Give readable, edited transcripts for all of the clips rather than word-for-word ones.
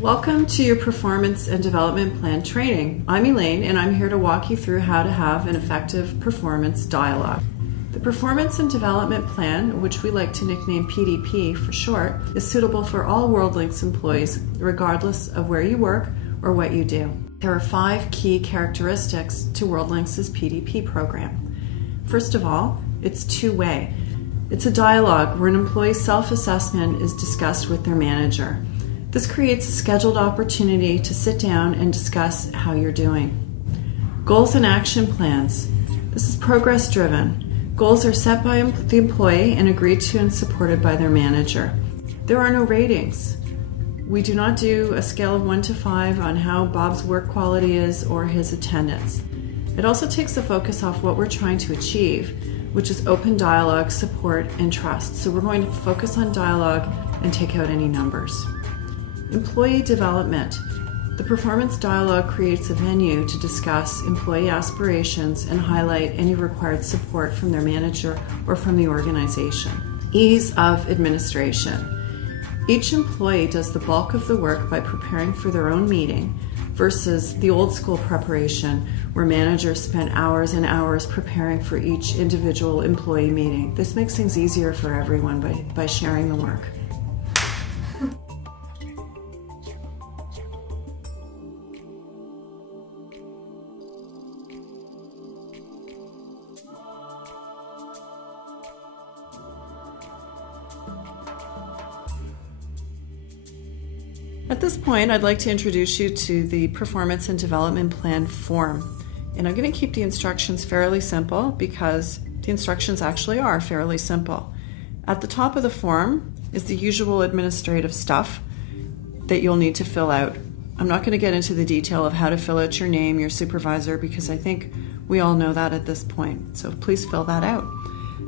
Welcome to your Performance and Development Plan training. I'm Elaine and I'm here to walk you through how to have an effective performance dialogue. The Performance and Development Plan, which we like to nickname PDP for short, is suitable for all WorldLinks employees regardless of where you work or what you do. There are 5 key characteristics to WorldLinks' PDP program. First of all, it's two-way. It's a dialogue where an employee's self-assessment is discussed with their manager. This creates a scheduled opportunity to sit down and discuss how you're doing. Goals and action plans. This is progress driven. Goals are set by the employee and agreed to and supported by their manager. There are no ratings. We do not do a scale of 1 to 5 on how Bob's work quality is or his attendance. It also takes the focus off what we're trying to achieve, which is open dialogue, support, and trust. So we're going to focus on dialogue and take out any numbers. Employee development. The performance dialogue creates a venue to discuss employee aspirations and highlight any required support from their manager or from the organization. Ease of administration. Each employee does the bulk of the work by preparing for their own meeting versus the old school preparation where managers spent hours and hours preparing for each individual employee meeting. This makes things easier for everyone by sharing the work. At this point, I'd like to introduce you to the Performance and Development Plan form. And I'm going to keep the instructions fairly simple because the instructions actually are fairly simple. At the top of the form is the usual administrative stuff that you'll need to fill out. I'm not going to get into the detail of how to fill out your name, your supervisor, because I think we all know that at this point. So please fill that out.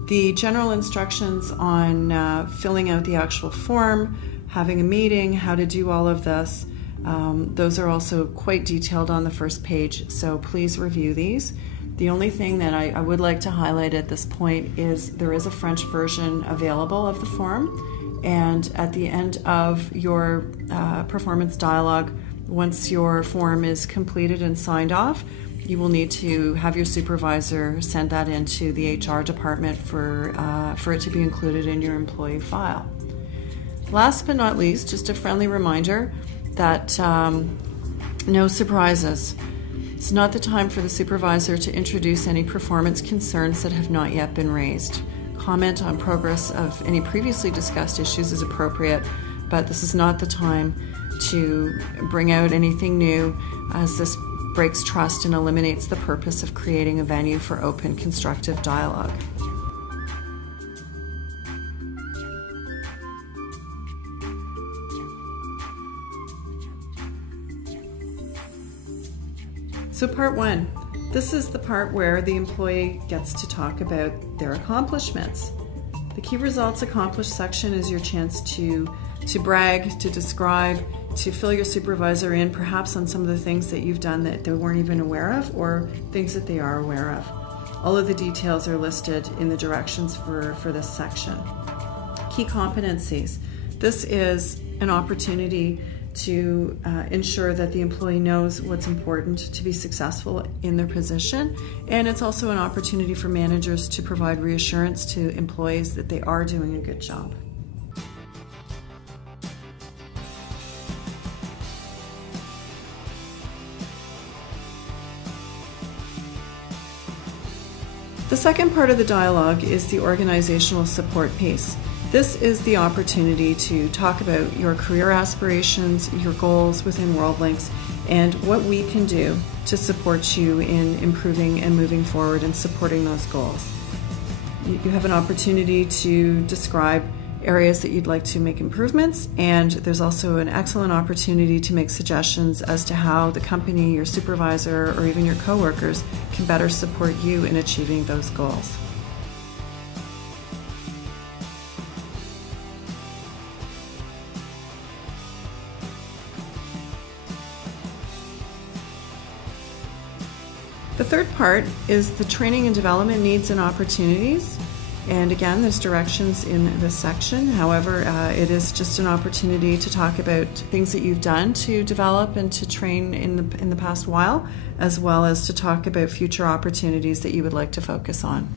The general instructions on filling out the actual form, having a meeting, how to do all of this, those are also quite detailed on the first page, so please review these. The only thing that I would like to highlight at this point is there is a French version available of the form, and at the end of your performance dialogue, once your form is completed and signed off, you will need to have your supervisor send that into the HR department for it to be included in your employee file. Last but not least, just a friendly reminder that no surprises. It's not the time for the supervisor to introduce any performance concerns that have not yet been raised. Comment on progress of any previously discussed issues is appropriate, but this is not the time to bring out anything new, as this breaks trust and eliminates the purpose of creating a venue for open, constructive dialogue. So part 1, this is the part where the employee gets to talk about their accomplishments. The key results accomplished section is your chance to brag, to describe, to fill your supervisor in perhaps on some of the things that you've done that they weren't even aware of or things that they are aware of. All of the details are listed in the directions for this section. Key competencies. This is an opportunity to ensure that the employee knows what's important to be successful in their position, and it's also an opportunity for managers to provide reassurance to employees that they are doing a good job. The second part of the dialogue is the organizational support piece. This is the opportunity to talk about your career aspirations, your goals within WorldLinks, and what we can do to support you in improving and moving forward and supporting those goals. You have an opportunity to describe areas that you'd like to make improvements, and there's also an excellent opportunity to make suggestions as to how the company, your supervisor, or even your coworkers can better support you in achieving those goals. The third part is the training and development needs and opportunities. And again, there's directions in this section. However, it is just an opportunity to talk about things that you've done to develop and to train in the past while, as well as to talk about future opportunities that you would like to focus on.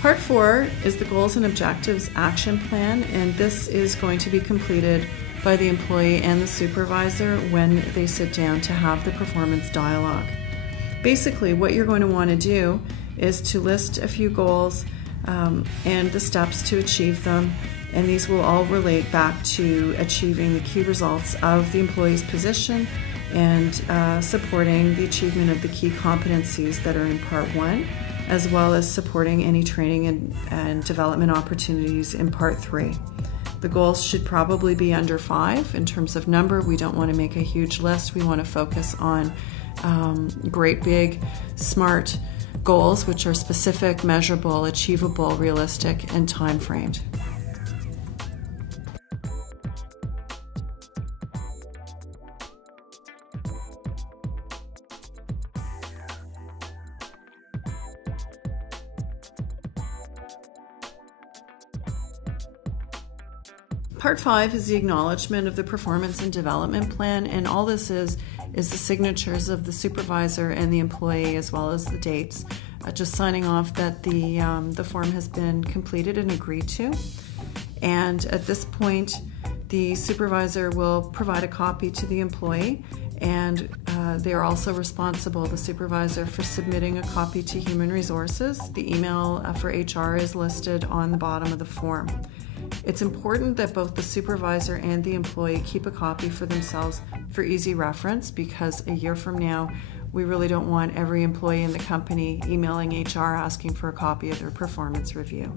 Part 4 is the Goals and Objectives Action Plan, and this is going to be completed by the employee and the supervisor when they sit down to have the performance dialogue. Basically, what you're going to want to do is to list a few goals and the steps to achieve them, and these will all relate back to achieving the key results of the employee's position and supporting the achievement of the key competencies that are in Part 1, as well as supporting any training and development opportunities in Part 3. The goals should probably be under 5 in terms of number. We don't want to make a huge list. We want to focus on great big, smart goals, which are specific, measurable, achievable, realistic, and time-framed. Part 5 is the acknowledgement of the performance and development plan, and all this is the signatures of the supervisor and the employee, as well as the dates, just signing off that the form has been completed and agreed to. And at this point, the supervisor will provide a copy to the employee, and they are also responsible, the supervisor, for submitting a copy to Human Resources. The email for HR is listed on the bottom of the form. It's important that both the supervisor and the employee keep a copy for themselves for easy reference, because a year from now, we really don't want every employee in the company emailing HR asking for a copy of their performance review.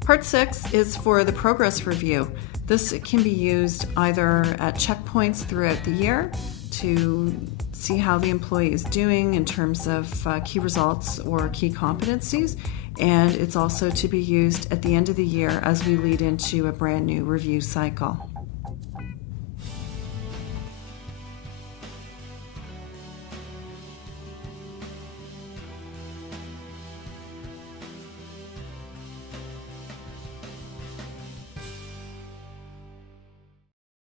Part 6 is for the progress review. This can be used either at checkpoints throughout the year to see how the employee is doing in terms of key results or key competencies, and it's also to be used at the end of the year as we lead into a brand new review cycle.